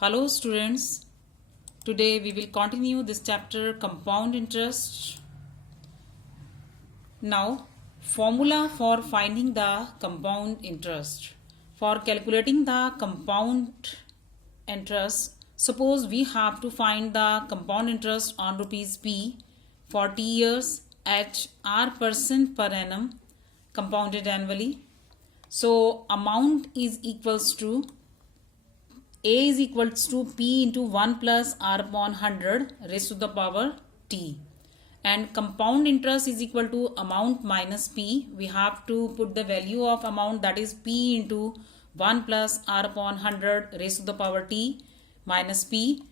Hello students, today we will continue this chapter compound interest. Now formula for finding the compound interest. For calculating the compound interest, suppose we have to find the compound interest on rupees P for T years at R% per annum compounded annually. So amount is equals to A is equals to P into 1 plus R upon 100 raised to the power T. And compound interest is equal to amount minus P. We have to put the value of amount, that is P into 1 plus R upon 100 raised to the power T minus P.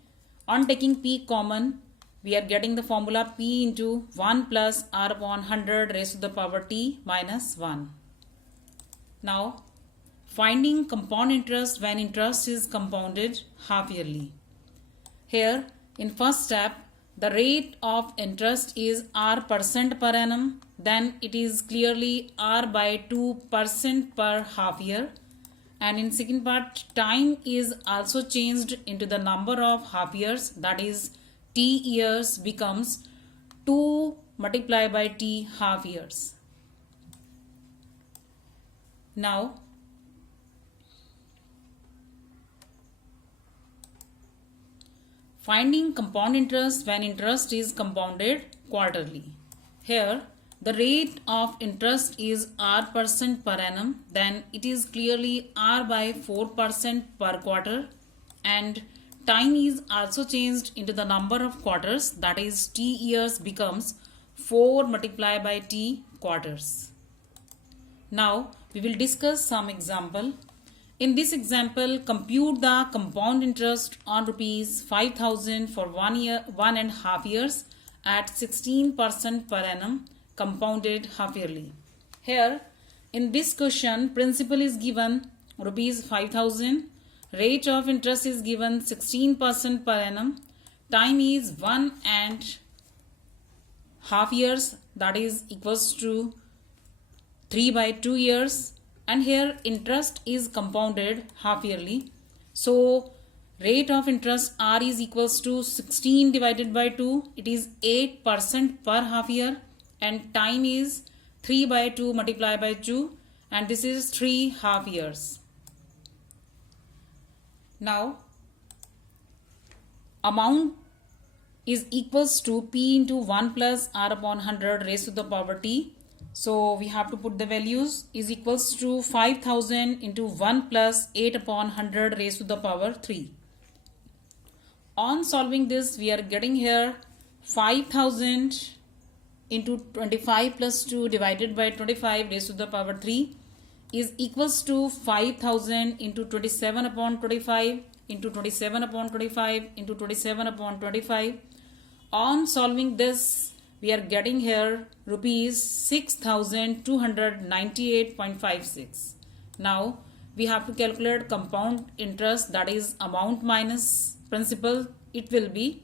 On taking P common, we are getting the formula P into 1 plus R upon 100 raised to the power T minus 1. Now finding compound interest when interest is compounded half yearly. Here in first step, the rate of interest is R% per annum, then it is clearly R by 2% per half year. And in second part, time is also changed into the number of half years, that is T years becomes 2 multiplied by T half years. Now finding compound interest when interest is compounded quarterly. Here the rate of interest is R% per annum, then it is clearly R by 4% per quarter, and time is also changed into the number of quarters, that is T years becomes 4 multiplied by T quarters. Now we will discuss some example. In this example, compute the compound interest on rupees 5,000 for 1.5 years at 16% per annum compounded half yearly. Here in this question, principal is given rupees 5,000, rate of interest is given 16% per annum, time is 1.5 years, that is equals to 3 by 2 years. And here interest is compounded half yearly. So rate of interest R is equals to 16 divided by 2. It is 8% per half year. And time is 3 by 2 multiplied by 2. And this is 3 half years. Now amount is equals to P into 1 plus R upon 100 raised to the power T. So we have to put the values is equals to 5,000 into 1 plus 8 upon 100 raised to the power 3. On solving this, we are getting here 5,000 into 25 plus 2 divided by 25 raised to the power 3 is equals to 5,000 into 27 upon 25 into 27 upon 25 into 27 upon 25. On solving this, we are getting here rupees 6,298.56. Now we have to calculate compound interest, that is amount minus principal. It will be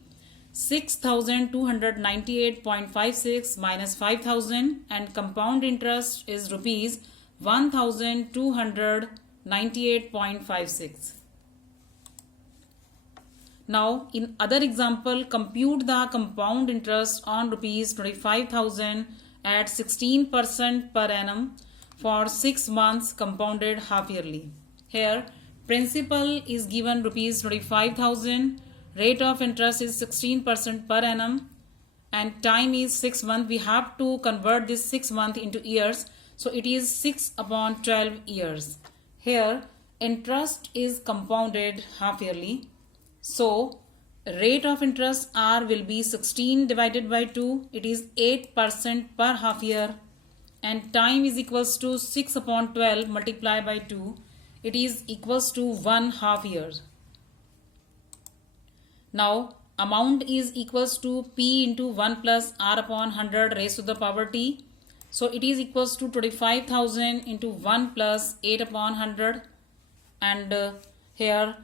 6,298.56 minus 5,000, and compound interest is rupees 1,298.56. Now in other example, compute the compound interest on rupees 25,000 at 16% per annum for 6 months compounded half yearly. Here principal is given rupees 25,000, rate of interest is 16% per annum, and time is 6 months. We have to convert this 6 months into years, so it is 6 upon 12 years. Here interest is compounded half yearly. So rate of interest R will be 16 divided by 2. It is 8% per half year, and time is equals to 6 upon 12 multiplied by 2. It is equals to 1 half year. Now amount is equals to P into 1 plus R upon 100 raised to the power T. So it is equals to 25,000 into 1 plus 8 upon 100, and here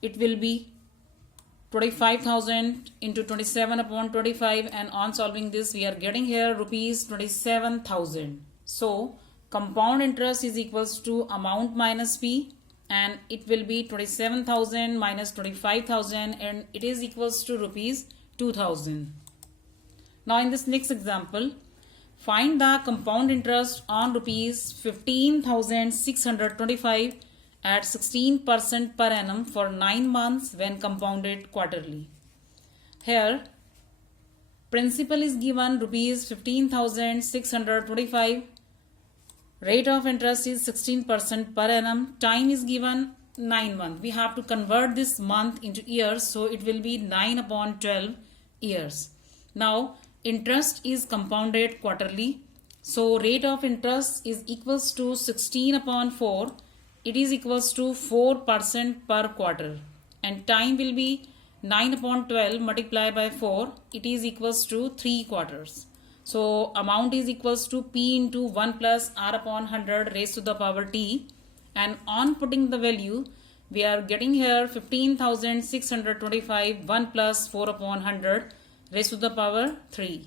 it will be 25,000 into 27 upon 25, and on solving this we are getting here rupees 27,000. So compound interest is equals to amount minus P, and it will be 27,000 minus 25,000 and it is equals to rupees 2,000. Now in this next example, find the compound interest on rupees 15,625 at 16% per annum for 9 months when compounded quarterly. Here, principal is given rupees 15,625. Rate of interest is 16% per annum. Time is given 9 months. We have to convert this month into years, so it will be 9 upon 12 years. Now, interest is compounded quarterly. So, rate of interest is equals to 16 upon 4. It is equals to 4% per quarter. And time will be 9 upon 12 multiplied by 4. It is equals to 3 quarters. So, amount is equals to P into 1 plus R upon 100 raised to the power T. And on putting the value, we are getting here 15,625 1 plus 4 upon 100 raised to the power 3.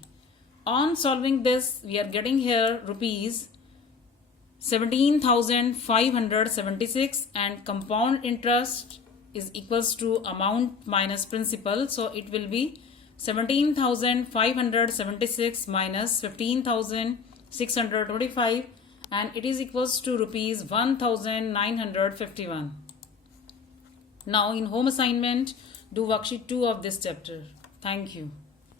On solving this, we are getting here rupees 17,576 and compound interest is equals to amount minus principal. So it will be 17,576 minus 15,625 and it is equals to rupees 1,951. Now in home assignment, do worksheet 2 of this chapter. Thank you.